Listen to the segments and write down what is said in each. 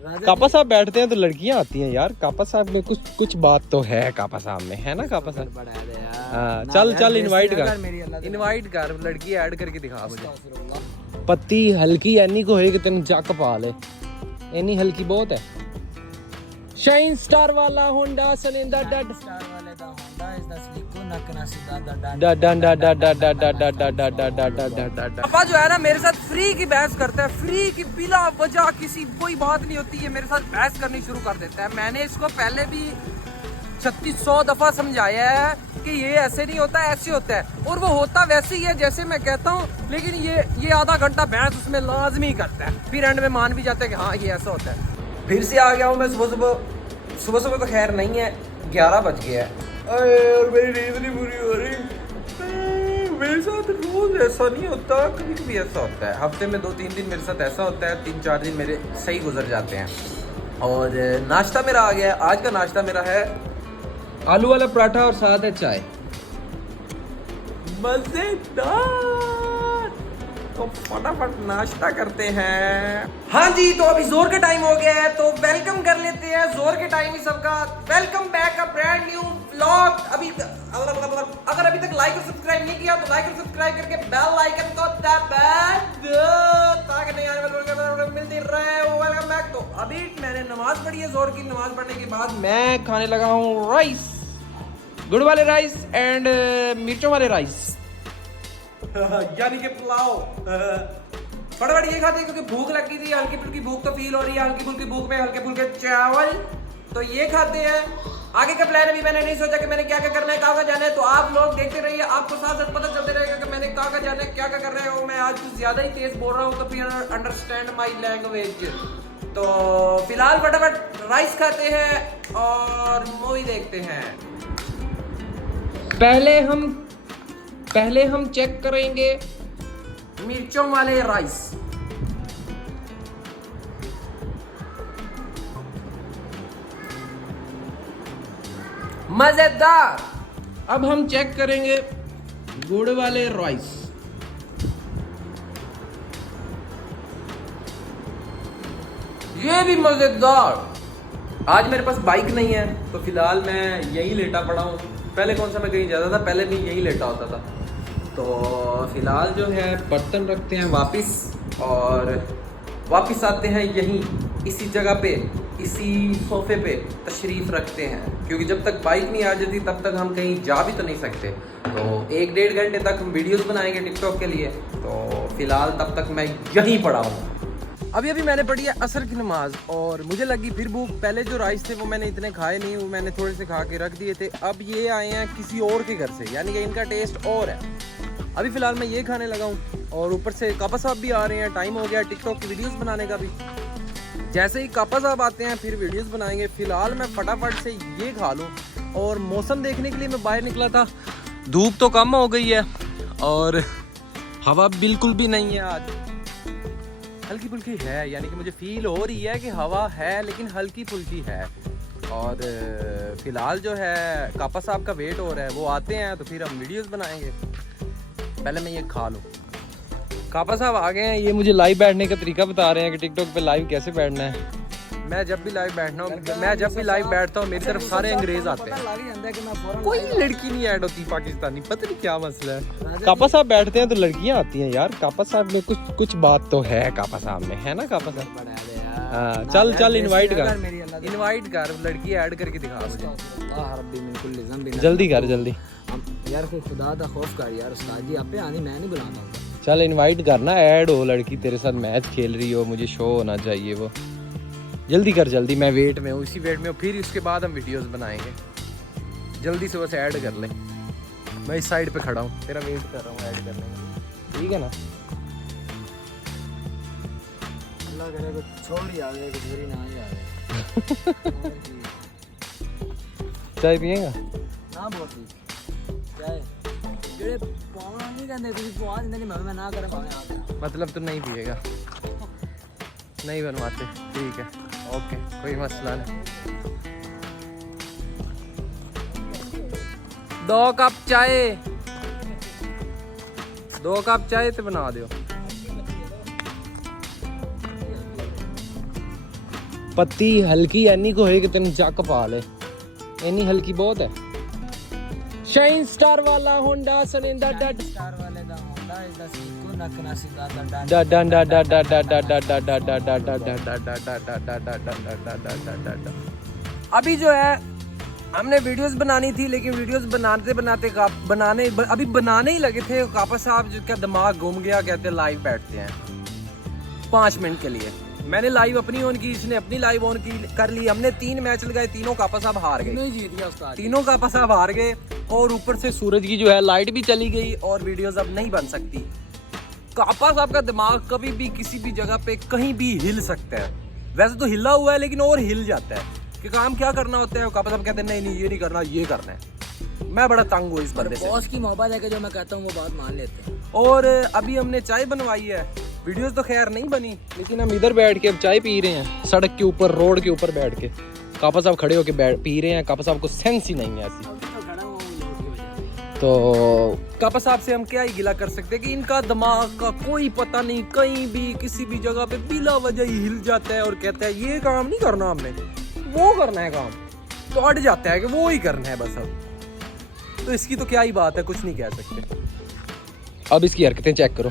कापा साहब बैठते हैं तो लड़कियां आती हैं यार। कापा साहब में कुछ बात तो है कापा साहब में, है ना कापा साहब? हाँ चल इनवाइट कर लड़की ऐड करके दिखा मुझे। पत्ती हल्की एनी को है कि तेन जक पा ले, एनी हल्की बहुत है। शाइन स्टार वाला होंडा सलेंडर डड स्टार वाले दा होंडा इस दा स्लिको नकना सीधा दा पापा जो है ना मेरे साथ फ्री की बहस करता है, फ्री की बिना वजह किसी कोई बात नहीं होती है मेरे साथ बहस करनी शुरू कर देता है। मैंने इसको पहले भी 3600 दफा समझाया है कि ये ऐसे नहीं होता, ऐसे होता है, और वो होता वैसे ही है जैसे मैं कहता हूँ, लेकिन ये आधा घंटा बहस उसमें लाजमी करता है, फिर एंड में मान भी जाता है कि हाँ ये ऐसा होता है। फिर से आ गया हूँ मैं सुबह तो खैर नहीं है, 11 बज गया है और मेरी नींद नहीं पूरी हो रही। मेरे साथ रोज ऐसा नहीं होता, कभी कभी ऐसा होता है, हफ्ते में 2-3 दिन मेरे साथ ऐसा होता है, 3-4 दिन मेरे सही गुजर जाते हैं। और नाश्ता मेरा आ गया, आज का नाश्ता मेरा है आलू वाला पराठा और साथ है चाय, मजेदार। तो फटाफट नाश्ता करते हैं। हाँ जी, तो अभी जोर का टाइम हो गया है, तो वेलकम कर लेते हैं जोर के टाइम ही सबका। Welcome back a brand new vlog. अगर अभी तक लाइक और सब्सक्राइब नहीं किया तो लाइक और सब्सक्राइब करके बेल आइकन को दबा दो ताकि नई आने वाली मिलती रहे। Welcome back. तो अभी मैंने नमाज पढ़ी है, जोर की नमाज पढ़ने के बाद मैं खाने लगा हूँ राइस, गुड़ वाले राइस एंड मिर्चों वाले राइस यानी कि पुलाव। फटाफट ये खाते हैं क्योंकि भूख लगी थी, हल्की फुल्की भूख तो फील हो रही है, हल्की फुल्की भूख में हल्के फुल्के चावल, तो ये खाते हैं। आगे का प्लान अभी मैंने नहीं सोचा कि मैंने क्या क्या करना है, कहाँ जाना है, तो आप लोग देखते रहिए, आपको साथ साथ पता चलते रहेगा कि मैंने कहाँ जाना है, क्या क्या कर रहे हो। मैं आज कुछ ज्यादा ही तेज बोल रहा हूँ तो फिर अंडरस्टैंड माई लैंग्वेज। तो फिलहाल फटाफट राइस खाते हैं और मूवी देखते हैं। पहले हम चेक करेंगे मिर्चों वाले राइस। मजेदार। अब हम चेक करेंगे गुड़ वाले राइस। ये भी मजेदार। आज मेरे पास बाइक नहीं है तो फिलहाल मैं यही लेटा पड़ा हूँ। पहले कौन सा मैं कहीं जाता था, पहले भी यही लेटा होता था। तो फिलहाल जो है बर्तन रखते हैं वापस और वापस आते हैं यहीं इसी जगह पे, इसी सोफे पे तशरीफ़ रखते हैं, क्योंकि जब तक बाइक नहीं आ जाती तब तक हम कहीं जा भी तो नहीं सकते। तो 1-1.5 घंटे तक हम वीडियोस बनाएंगे टिकटॉक के लिए, तो फिलहाल तब तक मैं यहीं पड़ा हूँ। अभी मैंने पढ़ी है असर की नमाज और मुझे लगी फिर भूख। पहले जो राइस थे वो मैंने इतने खाए नहीं, वो मैंने थोड़े से खा के रख दिए थे। अब ये आए हैं किसी और के घर से, यानी कि इनका टेस्ट और है। अभी फिलहाल मैं ये खाने लगा हूँ और ऊपर से कापा साहब भी आ रहे हैं, टाइम हो गया टिकटॉक की वीडियोस बनाने का भी। जैसे ही कापा साहब आते हैं फिर वीडियोस बनाएंगे। फिलहाल मैं फटाफट से ये खा लूँ और मौसम देखने के लिए मैं बाहर निकला था। धूप तो कम हो गई है और हवा बिल्कुल भी नहीं है, आज हल्की फुल्की है, यानी कि मुझे फील हो रही है कि हवा है लेकिन हल्की फुल्की है। और फिलहाल जो है कापा साहब का वेट हो रहा है, वो आते हैं तो फिर हम वीडियोस बनाएंगे। पहले मैं ये खा लूँ। कापा साहब आ गए हैं, ये मुझे लाइव बैठने का तरीका बता रहे हैं कि टिकटॉक पे लाइव कैसे बैठना है। मैं जब भी लाइव बैठता हूँ मेरी तरफ सारे अंग्रेज आते हैं, कोई लड़की नहीं ऐड होती पाकिस्तानी, पता नहीं क्या मसला है। कापा साहब बैठते हैं तो लड़कियां आती हैं यार। कापा साहब में कुछ बात तो है कापा साहब में, है ना कापा साहब? हाँ चल इनवाइट कर लड़की ऐड करके दिखा मुझे। जल्दी कर जल्दी यार, खुदा दा खौफ कर यार उस्ताद जी, आपे आनी मैं नहीं बुलाना। चल इनवाइट करना, ऐड हो लड़की तेरे साथ मैच खेल रही हो, मुझे शो होना चाहिए वो। जल्दी कर जल्दी, मैं वेट में हूँ, इसी वेट में हूँ, फिर उसके बाद हम वीडियोस बनाएंगे। जल्दी से बस ऐड कर ले, मैं इस साइड पे खड़ा हूँ, तेरा वेट कर रहा हूँ ऐड करने में, ठीक है ना? अल्लाह करे कुछ छोड़ ही आ गए, कुछ बुरी ना ही आ गए। चाय पिएगा ना? बहुत ही चाय जेड़े पावना नहीं कहते, तुझे पवा देंगे मैं ना करें पावे। मतलब तू नहीं पिएगा? नहीं बनवाते, ठीक है, ओके, कोई मसला नहीं। 2 कप चाय तो बना दियो। पत्ती हल्की एनी को है कि तेन जक पा ले, एनी हल्की बहुत है। शाइन स्टार वाला होंडा सनेंदा डड स्टार वाले दा होंडा इस दा सीको नकना सीधा दा डा डा डा डा डा डा डा डा डा डा डा डा डा डा डा डा डा डा। अभी जो है हमने वीडियोस बनानी थी, लेकिन वीडियोस बनाते बनाते अभी बनाने ही लगे थे, कापा साहब जो क्या दिमाग घूम गया, कहते लाइव बैठते हैं 5 मिनट के लिए। मैंने लाइव अपनी ऑन की, इसने अपनी लाइव ऑन की कर ली। हमने 3 मैच लगाए, तीनों कापा साहब हार गए, नहीं जीत गया उस्ताद, तीनों कापा साहब हार गए। और ऊपर से सूरज की जो है लाइट भी चली गई और वीडियोस अब नहीं बन सकती। कापा साहब का दिमाग कभी भी किसी भी जगह पे कहीं भी हिल सकता है। वैसे तो हिला हुआ है लेकिन और हिल जाता है कि काम क्या करना होता है। कापा साहब कहते हैं नहीं नहीं ये नहीं करना, ये करना है। मैं बड़ा तंग हूँ इस बंदे से। बॉस की मोहब्बत है कि जो मैं कहता हूँ वो बात मान लेते हैं। और अभी हमने चाय बनवाई है, वीडियोस तो खैर नहीं बनी, लेकिन हम इधर बैठ के अब चाय पी रहे हैं, सड़क के ऊपर, रोड के ऊपर बैठ के। कापा साहब खड़े होके पी रहे हैं। कापा साहब को सेंस ही नहीं है ऐसी। तो कापा साहब से हम क्या ही गिला कर सकते हैं कि इनका दिमाग का कोई पता नहीं, कहीं भी किसी भी जगह पे बिला वजह ही हिल जाता है और कहता है ये काम नहीं करना हमने, वो करना है काम, तो अट जाता है कि वो ही करना है बस। अब तो इसकी तो क्या ही बात है, कुछ नहीं कह सकते। अब इसकी हरकतें चेक करो।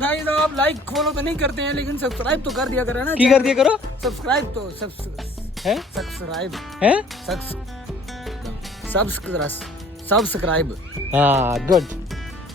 नहीं तो आप लाइक फॉलो तो नहीं करते हैं, लेकिन सब्सक्राइब तो कर दिया करो ना। की कर दिया करो, सब्सक्राइब तो है सब्सक्राइब है सब्सक्राइब। हाँ गुड,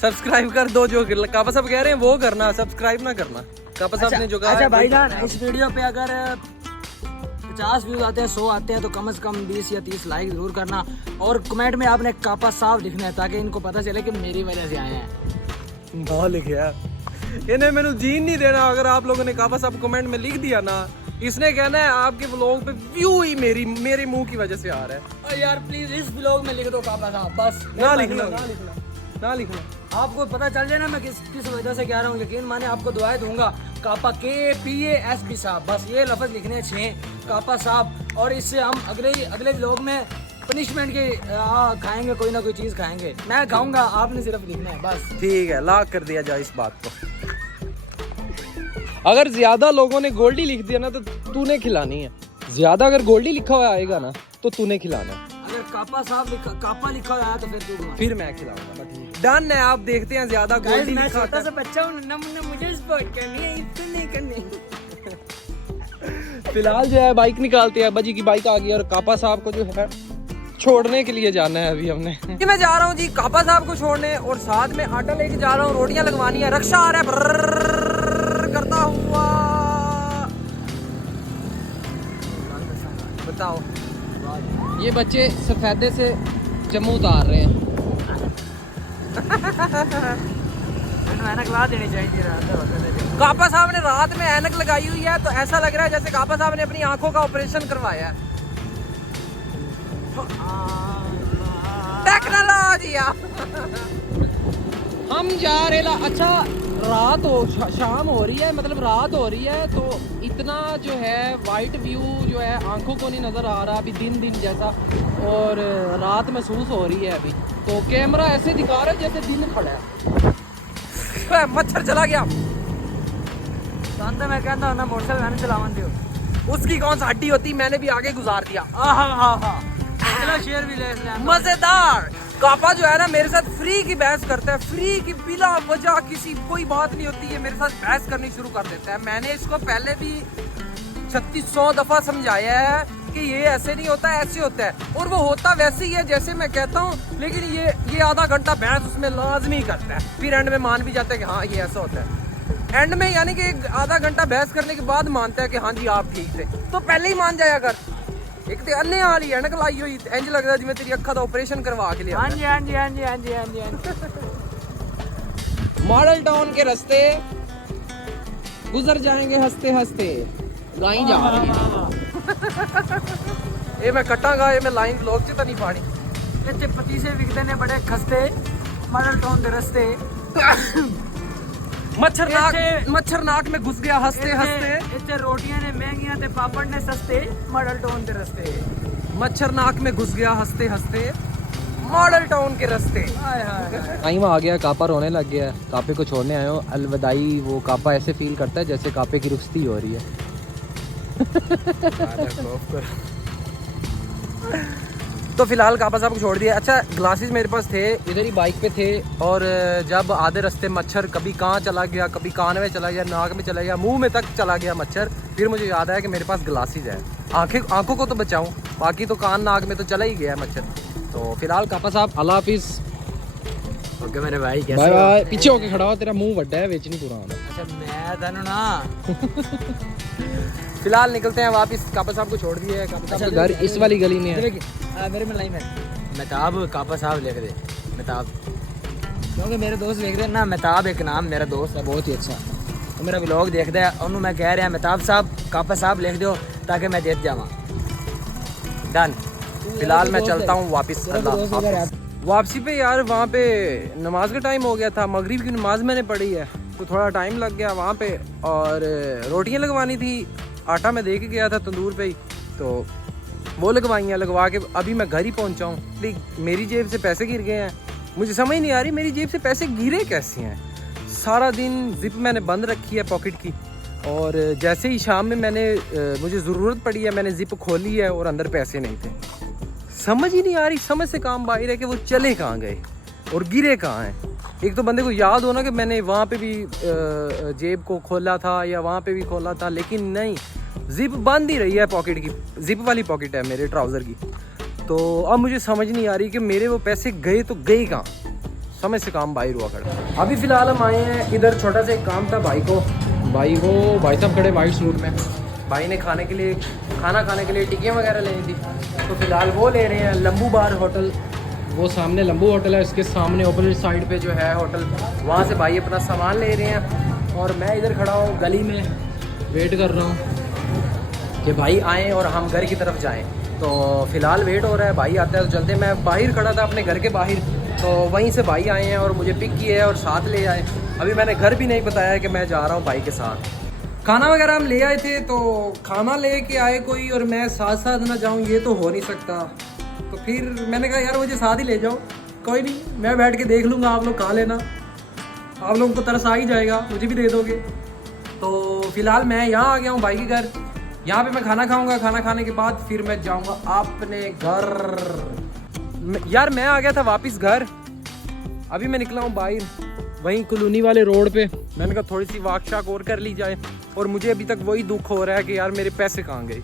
सब्सक्राइब कर दो। जो कापा साहब कह रहे हैं वो करना, सब्सक्राइब ना करना। कापा साहब ने जो कहा। अच्छा भाईजान, इस वीडियो पे अगर 50 व्यूज आते हैं, 100 आते हैं, तो कम से कम 20 या 30 लाइक जरूर करना। और कमेंट में आपने कापा साहब लिखना है ताकि इनको पता चले कि मेरी वजह से आए हैं। बहुत लिखा इन्हें, मैंने जीन नहीं देना। अगर आप लोगों ने कापा साहब कमेंट में लिख दिया ना, इसने कहना है आपके व्लॉग पे व्यू ही मेरे मुंह की वजह से आ रहा है। और यार प्लीज इस व्लॉग में लिख दो कापा साहब, बस ना लिखना। आपको पता चल जाए ना मैं किस वजह से कह रहा हूँ। यकीन माने आपको दुआएं दूंगा। कापा KPASB साहब, बस ये लफ्ज लिखने हैं कापा साहब। और इससे हम अगले व्लॉग में पनिशमेंट के खाएंगे, कोई ना कोई चीज खाएंगे। मैं खाऊंगा, आपने सिर्फ लिखना है बस। ठीक है, लॉक कर दिया जाए इस बात को। अगर ज्यादा लोगों ने गोल्डी लिख दिया ना तो तूने खिलानी है। ज्यादा अगर गोल्डी लिखा हुआ आएगा ना तो तूने खिलाना है। अगर कापा लिखा हुआ है तो फिर तू, फिर मैं खिलाऊंगा। डन है। आप देखते हैं ज्यादा गोल्डी लिखा होता है। बच्चा हूं ना, मुझे स्पोर्ट करनी है, इसको नहीं करनी। फिलहाल जो है बाइक निकालते हैं। अब्बा जी की बाइक आ गई और कापा साहब को जो है छोड़ने के लिए जाना है। अभी हमने मैं जा रहा हूँ जी कापा साहब को छोड़ने, और साथ में आटा लेके जा रहा हूँ, रोटियां लगवानी है। रक्षा आ रहा है ब्रर्र करता हुआ। बताओ, ये बच्चे सफेदे से जम्मू उतार रहे हैं। ऐनक लगा देनी चाहिए। कापा साहब ने रात में ऐनक लगाई हुई है, तो ऐसा लग रहा है जैसे कापा साहब ने अपनी आंखों का ऑपरेशन करवाया है। टेक्नोलॉजी। हम जा रहे ला। अच्छा, रात हो, शाम हो रही है, मतलब रात हो रही है, तो इतना जो है वाइट व्यू जो है आंखों को नहीं नजर आ रहा अभी, दिन जैसा, और रात महसूस हो रही है अभी। तो कैमरा ऐसे दिखा रहा है जैसे दिन खड़ा है। मच्छर चला गया। मैं कहता हूँ ना मोटरसाइकिल मैंने चलावन दियो, उसकी कौन सा हड्डी होती, मैंने भी आगे गुजार दिया। चलो शेयर भी ले लें। मजेदार। कापा जो है ना मेरे साथ फ्री की बहस करता है, फ्री की बिना वजह किसी कोई बात नहीं होती है मेरे साथ बहस करनी शुरू कर देता है। मैंने इसको पहले भी 3600 दफा समझाया है कि ये ऐसे नहीं होता, ऐसे होता है, और वो होता वैसे ही है जैसे मैं कहता हूँ। लेकिन ये आधा घंटा बहस उसमें लाजमी करता है, फिर एंड में मान भी जाता है कि हाँ ये ऐसा होता है। एंड में यानी कि आधा घंटा बहस करने के बाद मानता है कि हाँ जी आप ठीक थे, तो पहले ही मान जाया कर। एक तो अन्ने वाली ऐनक लाई हुई, इंज लगदा जिवें तेरी अक्खां दा ऑपरेशन करवा के लिया। हाँ जी हाँ जी हाँ जी हाँ जी हाँ जी हाँ जी। मॉडल टाउन के रास्ते गुजर जाएंगे हंसते हंसते। लाइन जा रही है। ये मैं कटांगा, ये मैं लाइन ब्लॉक च तो नहीं पानी। इतने पतीसे विकते ने बड़े खस्ते मॉडल टाउन के रास्ते। मच्छर नाक में घुस गया हंसते हंसते। इतने रोटियां ने महंगियां ते पापड़ ने सस्ते मॉडल टाउन के रास्ते। मच्छर नाक में घुस गया हंसते हंसते। मॉडल टाउन के रास्ते। हाय हाय। टाइम आ गया, कापा रोने लग गया है। कापे को छोड़ने आए हो अलविदाई। वो कापा ऐसे फील करता है जैसे कापे की रुखसती हो रही है। तो फिलहाल कापा साहब को छोड़ दिया। अच्छा ग्लासेस मेरे पास थे, इधर ही बाइक पे थे, और जब आधे रास्ते मच्छर कभी कहाँ चला गया, कभी कान में चला गया, नाक में चला गया, मुंह में तक चला गया मच्छर, फिर मुझे याद आया कि मेरे पास ग्लासेस है। आंखों को तो बचाऊं, बाकी तो कान नाक में तो चला ही गया मच्छर। तो फिलहाल कापा साहब अल्लाह हाफिज़। ओके मेरे भाई, कैसे बाय हो? बाय। पीछे होके खड़ा हो, तेरा मुंह बड़ा है, वेच नहीं पुराना। अच्छा मैं था ना। फिलहाल निकलते हैं वापस। कापा साहब को छोड़ दिया है। कापा साहब अच्छा, का घर इस वाली गली में है। मेरे में लाइन है मेहताब कापा साहब लिख दे मेहताब, क्योंकि मेरे दोस्त लिख रहे हैं ना मेहताब, एक नाम मेरा दोस्त है बहुत ही अच्छा, तो मेरा व्लॉग देखता है, उन्होंने मैं कह रहा है मेहताब साहब कापा साहब लिख दो ताकि मैं देख जावा। डन। फिलहाल मैं चलता हूँ वापस। वापसी पे यार वहाँ पे नमाज का टाइम हो गया था, मगरिब की नमाज मैंने पढ़ी है, तो थोड़ा टाइम लग गया वहाँ पे। और रोटियाँ लगवानी थी, आटा मैं दे के गया था तंदूर पे ही, तो वो लगवा के अभी मैं घर ही पहुँचा हूँ। लेकिन मेरी जेब से पैसे गिर गए हैं। मुझे समझ नहीं आ रही मेरी जेब से पैसे गिरे कैसे हैं। सारा दिन जिप मैंने बंद रखी है पॉकेट की, और जैसे ही शाम में मुझे ज़रूरत पड़ी है, मैंने जिप खोली है और अंदर पैसे नहीं थे। समझ ही नहीं आ रही, समझ से काम बाहर है कि वो चले कहाँ गए और गिरे कहाँ हैं। एक तो बंदे को याद हो ना कि मैंने वहाँ पे भी जेब को खोला था या वहाँ पे भी खोला था, लेकिन नहीं, जिप बंद ही रही है पॉकेट की। जिप वाली पॉकेट है मेरे ट्राउज़र की। तो अब मुझे समझ नहीं आ रही कि मेरे वो पैसे गए तो गए कहाँ, समझ से काम बाहर हुआ खड़ा। अभी फ़िलहाल हम आए हैं इधर, छोटा सा एक काम था भाई साहब खड़े वाइट सूट में। भाई ने खाना खाने के लिए टिक्कियाँ वगैरह लेनी थी, तो फिलहाल वो ले रहे हैं लंबू बार होटल। वो सामने लंबू होटल है, उसके सामने अपोजिट साइड पे जो है होटल, वहाँ से भाई अपना सामान ले रहे हैं, और मैं इधर खड़ा हूँ गली में वेट कर रहा हूँ कि भाई आएँ और हम घर की तरफ जाएँ। तो फ़िलहाल वेट हो रहा है, भाई आता है तो चलते। मैं बाहर खड़ा था अपने घर के बाहर, तो वहीं से भाई आए हैं और मुझे पिक किए और साथ ले आए। अभी मैंने घर भी नहीं बताया कि मैं जा रहा हूँ भाई के साथ। खाना वगैरह हम ले आए थे, तो खाना ले के आए कोई और मैं साथ साथ ना जाऊँ, ये तो हो नहीं सकता। तो फिर मैंने कहा यार मुझे साथ ही ले जाओ, कोई नहीं मैं बैठ के देख लूँगा, आप लोग खा लेना, आप लोगों को तरस आ ही जाएगा, मुझे भी दे दोगे। तो फिलहाल मैं यहाँ आ गया हूँ भाई के घर। यहाँ पे मैं खाना खाऊंगा, खाना खाने के बाद फिर मैं जाऊँगा अपने घर। यार मैं आ गया था वापस घर, अभी मैं निकला हूँ बाहर वहीं कॉलोनी वाले रोड पे। मैंने कहा थोड़ी सी वाक शाक और कर ली जाए, और मुझे अभी तक वही दुख हो रहा है कि यार मेरे पैसे कहाँ गए।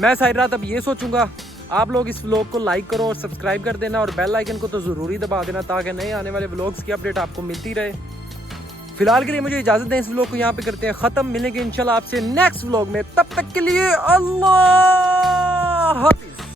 मैं सारी रात अब ये सोचूंगा। आप लोग इस व्लॉग को लाइक करो और सब्सक्राइब कर देना, और बेल आइकन को तो ज़रूरी दबा देना ताकि नए आने वाले व्लॉग्स की अपडेट आपको मिलती रहे। फिलहाल के लिए मुझे इजाज़त दें, इस व्लॉग को यहाँ पे करते हैं ख़त्म। मिलेंगे इंशाल्लाह आपसे नेक्स्ट व्लॉग में, तब तक के लिए अल्लाह।